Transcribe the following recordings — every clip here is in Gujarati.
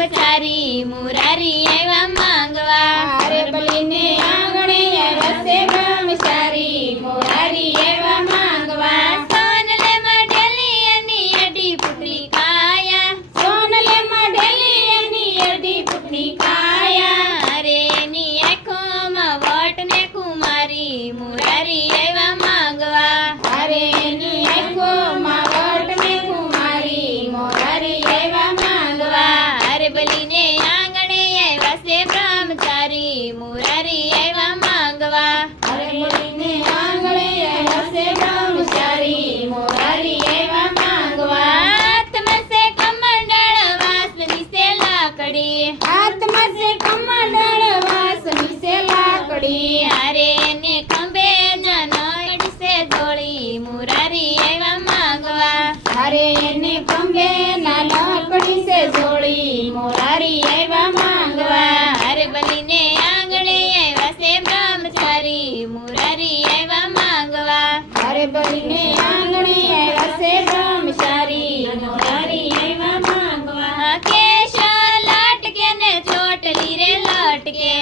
બ્રહ્મચારી મુરારી આવ્યા માંગવા અરે બલીને આંગણે આવ્યા છે બ્રહ્મચારી મુરારી આવ્યા માંગવા સોનલે મઢેલી એની અડી પુટલી કાયા સોનલે મઢેલી એની અડી પુટલી કાયા અરે એની આંખોમાં વટ ને કુમારી મુરારી આવ્યા માંગવા અરે એની આંખોમાં વટ ને કુમારી મુરારી આવ્યા માંગવા અરે બલીને આંગણે આવ્યા છે બ્રહ્મચારી મુરારી આવ્યા માંગવા અરે બલીને આંગણે આવ્યા છે બ્રહ્મચારી મુરારી આવ્યા માંગવા હાથમાં છે કમંડળ વાસની છે લાકડી હાથમાં છે કમંડળ વાસની છે લાકડી અરે એને ખંભે જનોડ છે જોડી મુરારી આવ્યા માંગવા અરે એને ખંભે ના લાકડી છે જોડી મુરારી આવ્યા માંગવા અરે બલીને આંગણે આવ્યા છે બ્રહ્મચારી મુરારી આવ્યા માંગવા અરે બલીને આંગણે આવ્યા છે બ્રહ્મચારી મુરારી આવ્યા માંગવા કેશ લાટકે ને ચોટલી રે લટકે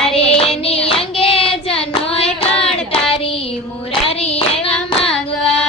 અરે એની અંગે જનોય કાઢતારી મુરારી આવ્યા માંગવા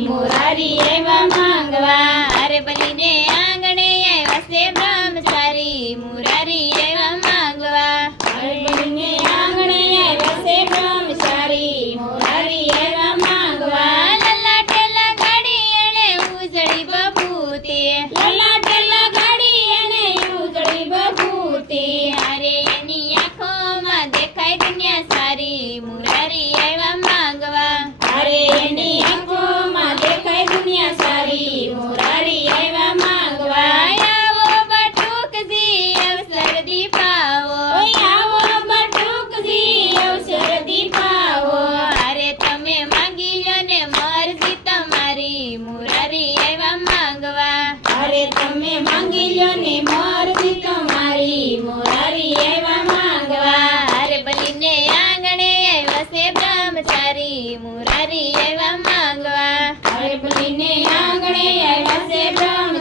મુરારી આવ્યા માંગવા અરે બલીને આંગણે આવ્યા છે બ્રહ્મચારી મુરારી આવ્યા માંગવા અરે બલીને આંગણે આવ્યા છે બ્રહ્મચારી મુરારી આવ્યા માંગવા લલાટે લગાડી એણે ઉજળી બબૂતી લલાટે લગાડી એને ઉજળી બબૂતી અરે એની આંખોમાં દેખાય દુનિયા સારી મુરારી આવ્યા માંગવા અરે એની આંખોમાં દેખાય દુનિયા સારી મુરારી આવ્યા માંગવા આવો બટુકજી અવસર દીપાવો ઓય આવો બટુકજી અવસર દીપાવો અરે તમે માંગી લો ને મરજી તમારી મુરારી આવ્યા માંગવા અરે તમે માંગી લ્યો ને મરજી તમારી મુરારી આવ્યા માંગવા અરે બલીને આંગણે આવ્યા છે બ્રહ્મચારી મુરારી આવ્યા માંગવા અરે બલીને આંગણે આવ્યા છે બ્રહ્મ